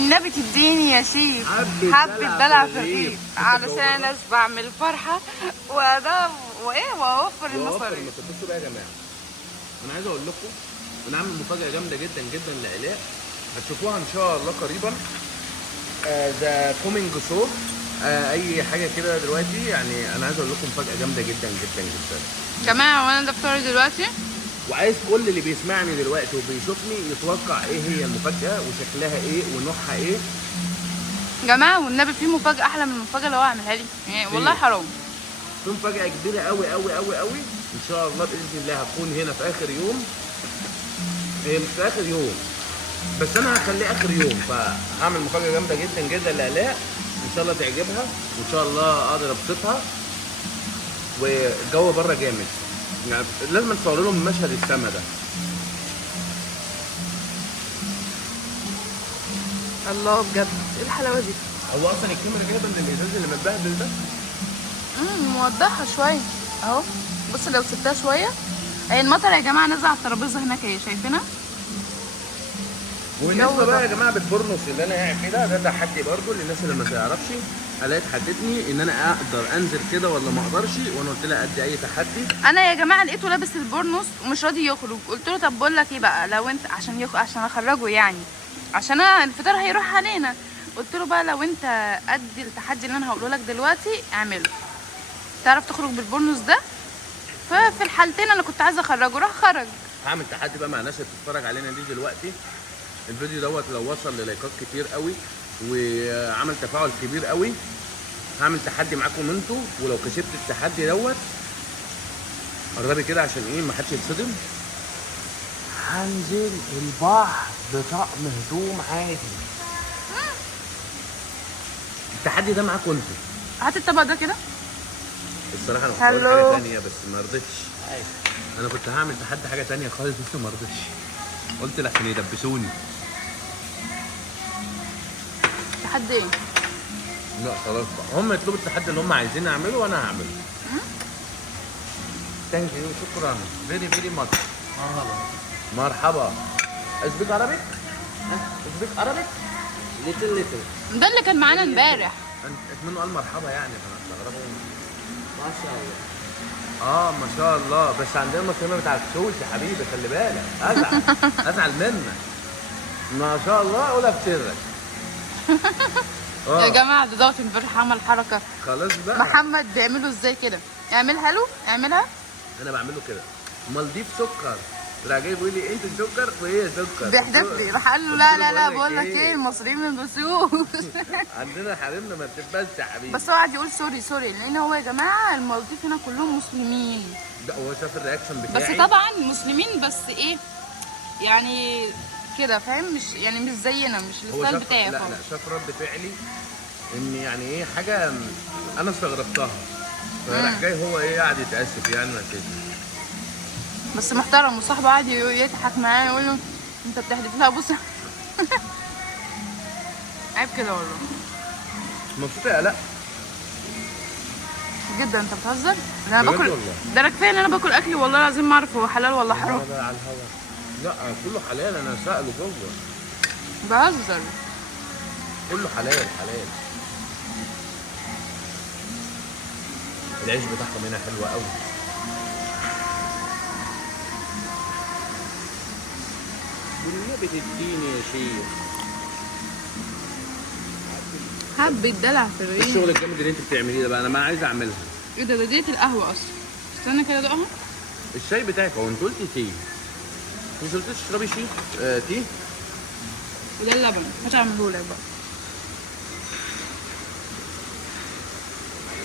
والنبي تديني يا شيف حبة دلع في الرغيف علشان اشبع من الفرحة وده واوفر المصاريف. بصوا بقى يا جماعة، انا عايز اقول لكم انا عامل مفاجأة جامدة جدا جدا لآلاء، هتشوفوها ان شاء الله قريبا. ذا كومينج سور اي حاجة كده دلوقتي. يعني انا عايز اقول لكم مفاجأة جامدة جدا جدا جدا جماعة. وانا دكتورة دلوقتي وعايز كل اللي بيسمعني دلوقتي وبيشوفني يتوقع ايه هي المفاجأة وشكلها ايه ونوعها ايه. جماعة والنبي في مفاجأة احلى من المفاجأة اللي هو عاملها لي يعني والله حرام. في مفاجأة كبيرة قوي قوي قوي قوي ان شاء الله باذن الله هتكون هنا في اخر يوم. هي مش في اخر يوم بس انا هخليه اخر يوم، فهعمل مفاجأة جامدة جدا جدا لآلاء ان شاء الله تعجبها وان شاء الله اقدر ابسطها. والجو بره جامد يعني لازم تصور لهم مشهد السما ده. الله بجد ايه الحلاوة دي. هو اصلا الكاميرا جايبه من الازاز اللي متبهدل ده. موضحها شوية اهو. بص لو سبتها شوية هي المطر يا جماعة نازلة على الترابيزة هناك اهي شايفينها. وبالنسبه بقى يا جماعه بالبورنوس اللي انا قاعد فيه ده تحدي برضه للناس اللي ما تعرفش. الاقي تحدتني ان انا اقدر انزل كده ولا ما اقدرش، وانا قلت لها ادي اي تحدي. انا يا جماعه لقيته لابس البورنوس ومش راضي يخرج، قلت له طب بقول لك ايه بقى لو انت عشان اخرجه يعني عشان انا الفطار هيروح علينا. قلت له بقى لو انت قد التحدي اللي انا هقوله لك دلوقتي اعمله، تعرف تخرج بالبورنوس ده. ففي الحالتين انا كنت عايزه اخرجه راح خرج. هعمل تحدي بقى مع الناس اللي بتتفرج علينا دي دلوقتي. الفيديو دوت لو وصل للايكات كتير قوي وعمل تفاعل كبير قوي هعمل تحدي معاكم انتوا، ولو كسبت التحدي دوت قربي كده عشان ايه ما حدش يتصدم. هنزل البحر بطقم هدوم عادي. التحدي ده معاكم انتوا. هات الطبق ده كده. الصراحه انا كنت هعمل حاجه ثانيه بس ما رضيتش. انا كنت هعمل تحدي حاجه ثانيه خالص بس ما رضيتش. قلت لك يدبسوني. تحدي ايه؟ لا خلاص بقى هم يطلبوا التحدي اللي هم عايزين اعمله وانا هعمله. ثانك يو شكرا فيري ماتش. مرحبا. اسبيك عربي؟ اسبيك عربي؟ ليتل ده اللي كان معانا امبارح. منه قال مرحبا يعني فانا استغربه. ما شاء الله. ما شاء الله بس عندنا المصريين ما بتعرفوش يا حبيبي خلي بالك. ازعل منك. ما شاء الله قولها بسرك. يا جماعه ده دوت امبارح عمل حركه. خلاص بقى محمد بيعمله ازاي كده؟ اعملها له اعملها. انا بعمله كده. مالديف سكر. راح جاي بيقول لي انت سكر وهي سكر. بيحدف لي راح قال له لا بقول لك ايه المصريين ما بيدوسوش. عندنا حريمنا ما بتبانش يا حبيبي. بس هو قعد يقول سوري لان هو يا جماعه المالديف هنا كلهم مسلمين. ده هو شاف الرياكشن بتاعي. بس طبعا مسلمين بس ايه يعني كده فاهم مش يعني مش زينا مش الستايل بتاعي خالص. لا شاف رد فعلي ان يعني ايه حاجه انا استغربتها فراح جاي هو ايه قاعد يتاسف يعني ما كده. بس محترم وصاحبه قاعد يضحك معاه يقول له انت بتحدف لها بص. عيب كده والله. مبسوطه يا لا جدا. انت بتهزر؟ انا باكل والله. ده انا كفايه ان انا باكل اكلي والله العظيم ما اعرف هو حلال ولا حرام. على الهوا. لا كله حلال انا سائله جوه. بهزر. كله حلال. العيش بتاعهم هنا حلو قوي. بالنبي تديني يا شيخ. حبة دلع في الرغيف. الشغل الجامد اللي انت بتعمليه ده بقى انا ما عايز اعملها. ايه ده ديت القهوة اصلا. استنى كده ادوقها. الشاي بتاعك هو انت قلتي تي. مش قلتيش تشربي شاي؟ تي؟ وده اللبن هتعمله لك بقى.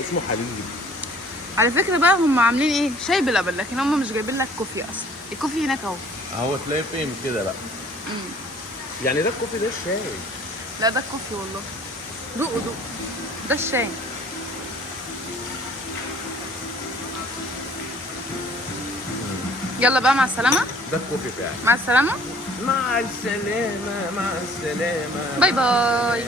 اسمه حليب. على فكرة بقى هم عاملين ايه؟ شاي بلبن لكن هم مش جايبين لك كوفي اصلا. الكوفي هناك اهو. هو تلاقي فين كده بقى. يعني ده الكوفي ده الشاي. لا ده الكوفي والله. دوق ده الشاي. يلا بقى مع السلامة. ده الكوفي بتاعي. مع السلامة. مع السلامة. باي باي.